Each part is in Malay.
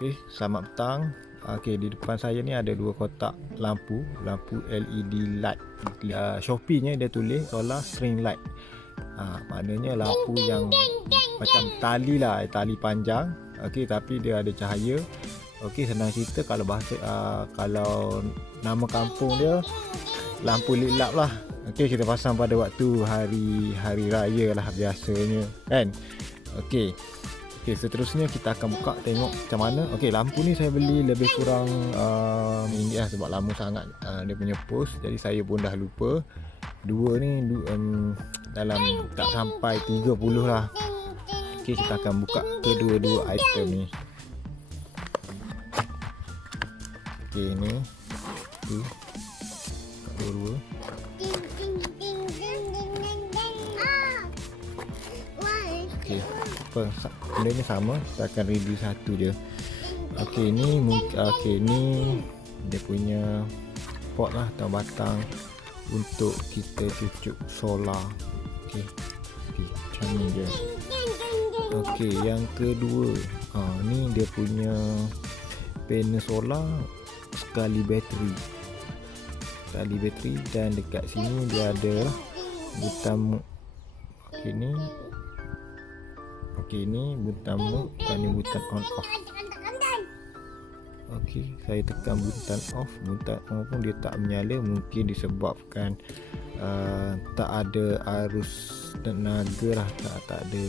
Okey, selamat petang. Okey, di depan saya ni ada dua kotak lampu LED light. Shopee-nya dia tulis solar string light. Maknanya lampu yang macam tali lah, tali panjang. Okey, tapi dia ada cahaya. Okey, senang cerita kalau kalau nama kampung dia lampu lit lap lah. Okey, kita pasang pada waktu hari raya lah biasanya kan. Okey, seterusnya kita akan buka tengok macam mana. Okey, lampu ni saya beli lebih kurang RM1 lah sebab lama sangat dia punya post. Jadi saya pun dah lupa. Dua ni dalam tak sampai 30 lah. Okey, kita akan buka kedua-dua item ni. Okey, ni dua-dua. Okey, benda ni sama, kita akan review satu je. Okey, ni ni dia punya pot lah atau batang untuk kita cucuk solar. Okey, macam ni je. Okey, yang kedua, ni dia punya panel solar sekali bateri. Dan dekat sini dia ada butang. Okey, ni butang mode dan ni butang on off. Okey, saya tekan butang off. Butang on pun dia tak menyala, mungkin disebabkan tak ada arus tenaga lah, tak ada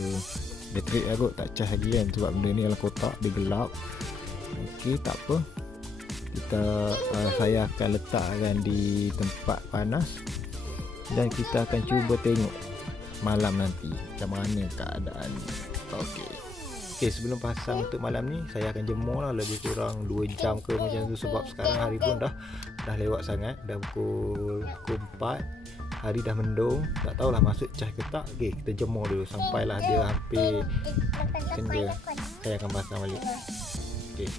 bateri kot, tak cas lagi kan, sebab benda ni dalam kotak dia gelap. Okey, tak apa, saya akan letakkan di tempat panas dan kita akan cuba tengok malam nanti macam mana keadaan ni. Okey, sebelum pasang untuk malam ni saya akan jemur lah lebih kurang 2 jam ke macam tu, sebab sekarang hari pun dah lewat sangat, dah pukul 4, hari dah mendung, tak tahulah masuk cas ke tak. Okey, kita jemur dulu sampailah dia hampir cender, saya akan pasang balik. Okey.